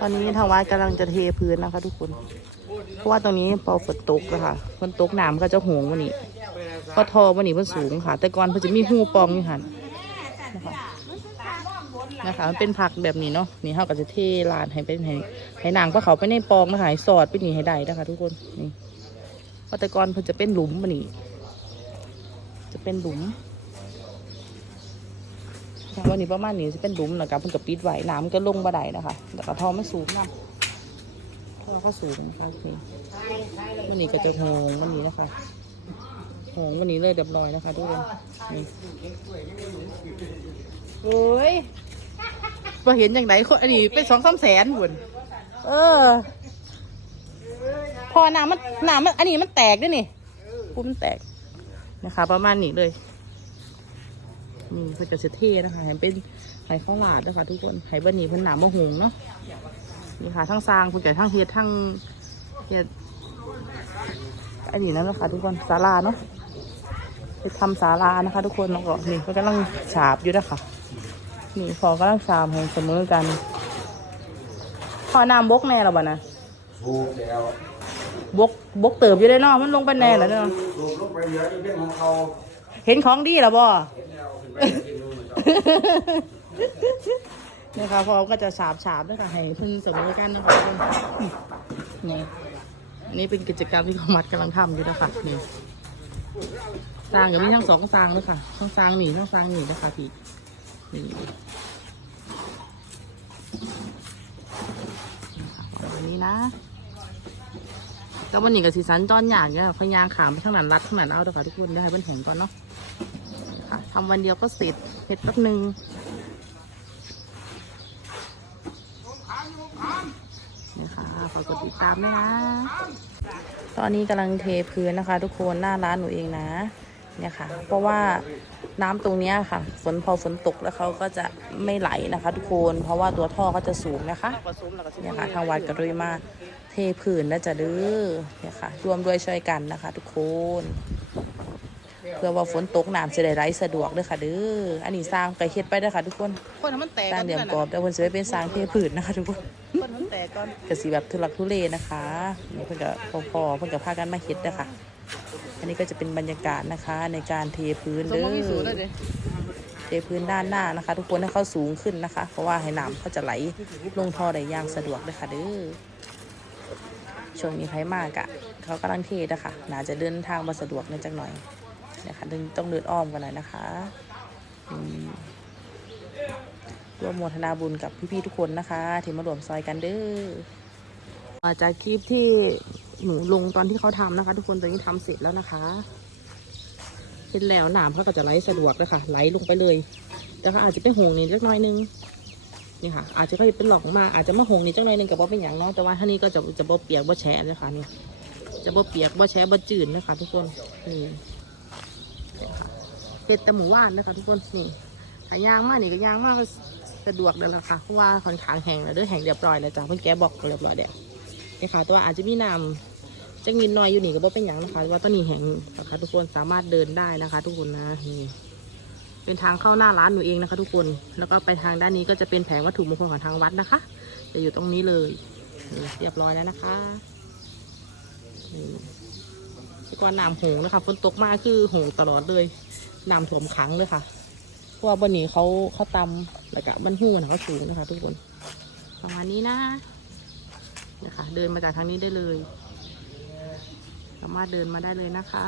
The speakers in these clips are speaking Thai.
ตอนนี้ทางวัดกำลังจะเทพื้นนะคะ ทุกคน เพราะว่าตรงนี้พอฝนตกอะค่ะฝนตกน้ำก็จะหงวันนี้เพราะทอวันนี้มันสูงค่ะ แต่ก่อนเพิ่นจะมีหูปองอยู่หันนะคะนะคะ มันเป็นผักแบบนี้เนาะ นี่เขาก็จะเทลานให้เป็นให้ให้นางก็เขาไปในปองนะคะให้สอดไปหนีให้ได้นะคะ ทุกคน นี่พราแต่ก่อนเพิ่นจะเป็นหลุมวันนี้ จะเป็นหลุม วันนี้ประมาณนี้จะเป็นหลุมนะครับเพิ่นก็ปิดไว้น้ำก็ลงบ่ได้นะคะ แต่กระทอไม่สูงนะทอก็สูงนะคะนี่วันนี้ก็จะโหงวันนี้นะคะโหงวันนี้เลยเรียบร้อยนะคะทุกคนโอ้ยพอเห็นอย่างไรคนอันนี้เป็นสองสามแสนบุญเออ พอน้ำมันน้ำมันอันนี้มันแตกด้วยนี่ปุ๊บมันแตกนะคะ ประมาณนี้เลย นี่เพื่อจะเท่นะคะให้เป็นไข่ข้าวหลาดนะคะทุกคนไข่บะหมี่เพิ่นหนามะหุงเนาะนี่ค่ะทั้งซางเพิ่นเกิดทั้งเฮ็ดทั้งเฮ็ดอันนี้นั่นแหละค่ะทุกคนศาลาเนาะไปทำศาลานะคะ ทุกคนแล้วก็นี่เพิ่นกำลังฉาบอยู่นะคะนี่พอกำลังฉาบให้เสมอกันพอน้ำบกแน่หรอบ่นะถูกแล้วบกบกเติบอยู่ได้เนาะมันลงไปแน่แล้วเนาะถูกลงไปเหลืออยู่เป็นของเขาเห็นของดีหรอบ่เห็นแล้วขึ้ นะคะพอก็จะฉาบฉาบด้วยค่ะให้เพึ่งเสมอกันนะคะนี่นนี้เป็นกิจกรรมที่ขมัดกำลังทำอยู่นะคะนี่สร้างกับมีทั้งสองสร้างด้วยค่ะทั้งสร้างหนีทั้งสร้างหนีนะคะพี่นี่แบบนี้นะก็วันนี้กับสีสันจอนหยาดเนี่ยพยายามขามไปข้างหลังรัดข้างหลังเอาเด้อค่ะทุกคนได้ให้เพิ่นเห็นก่อนเนาะ ค่ะทำวันเดียวก็เสร็จเห็ดแป๊บนึงนะคะฝากกดติดตามด้วยนะตอนนี้กำลังเทพื้นนะคะ ทุกคนหน้าร้านหนูเองนะเนี่ยค่ะ เพราะว่าน้ำตรงนี้ค่ะ ฝนพอฝนตกแล้วเขาก็จะไม่ไหลนะคะ ทุกคน เพราะว่าตัวท่อก็จะสูงนะคะเนี่ยค่ะทางวัดก็เลยมาเทพื้นแล้วจะดื้อเนี่ยค่ะ รวมด้วยช่วยกันนะคะ ทุกคน เพื่อว่าฝนตกน้ำจะได้ไหลสะดวกเด้อค่ะเด้ออันนี้สร้างไก่เฮ็ดไปเด้อค่ะทุกคนคนมันแตกสร้างเดียมกรอบแต่คนจะไปเป็นสร้างเทพื้นนะคะทุกคนคนมันแตกก่อนกสีแบบทุลักทุเลนะคะนี่เพื่อนกับพอๆเพื่อนกับพากันมาเฮ็ดนะคะอันนี้ก็จะเป็นบรรยากาศนะคะในการเทพื้นสมเด้มติมีสูตรเลยอเด้เทพื้นด้านหน้านะคะ ทุกคนให้เขาสูงขึ้นนะคะ เพราะว่าให้น้ำเขาจะไหลลงท่อได้อย่างสะดวกเลยค่ะเด้อช่วงนี้ใครมากอะเขากำลังเทนะคะน่าจะเดินทางมาสะดวกในอยจังหน่อย นะคะดึงต้องเดินอ้อมกันหน่อยนะคะร่วมโมทนาบุญกับพี่ๆทุกคนนะคะที่มารวมซอยกันเด้อมาจากคลิปที่หนูลงตอนที่เขาทำนะคะ ทุกคนตอนนี้ทำเสร็จแล้วนะคะเห็นแล้วหนามเขาก็จะไหลสะดวกเลยค่ะไหลลงไปเลยแต่ก็อาจจะเป็นหงนิดเล็กน้อยนึงนี่ค่ะ อาจจะก็เป็นหลอกมาอาจจะมาหงนิดจังหน่อยนึงกับว่าเป็นอย่างเน้องแต่ว่าท่านี้ก็จะจะบ่เปียกบ่แฉะเลยค่ะนี่จะบ่เปียกบ่แฉะบ่จืดนะคะทุกคนนี่ เป็ดแต่หมูว่านนะคะทุกคนนี่หายางมากนี่ก็ยางมากสะดวกเลยละค่ะเพราะว่าค่อนข้างแห้งแล้วเด้วยแห้งเรียบร้อยแล้วจ้ะเพิ่งแกบอกเรียบร้อยแล้วนี่ค่ะตัวอาจจะมีน้ำจะงินน้อยอยู่นี่ก็บ่เป็นอย่างนะคะว่าต้นนี้แห้งนะคะทุกคนสามารถเดินได้นะคะ ทุกคนนะนี่เป็นทางเข้าหน้าร้านหนูเองนะคะ ทุกคนแล้วก็ไปทางด้านนี้ก็จะเป็นแผงวัตถุมงคลของทางวัดนะคะจะอยู่ตรงนี้เลยเรียบร้อยแล้วนะคะนี่ที่ก่อนน้ำหงนะคะฝนตกมากคือหงตลอดเลย น้ำถ่วมขังเลยค่ะ เพราะว่าบนนี้เขาเขาตำแล้วก็บันหูนะเขาสูงนะคะ ทุกคน ประมาณนี้นะนะคะ เดินมาจากทางนี้ได้เลย สามารถเดินมาได้เลยนะคะ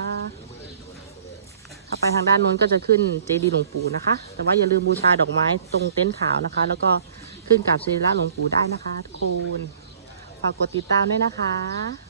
ถ้าไปทางด้านนู้นก็จะขึ้นเจดีย์หลวงปู่นะคะ แต่ว่าอย่าลืมบูชาดอกไม้ตรงเต็นท์ขาวนะคะ แล้วก็ขึ้นกับเซรีระหลวงปู่ได้นะคะทุกคน ฝากกดติดตามด้วยนะคะ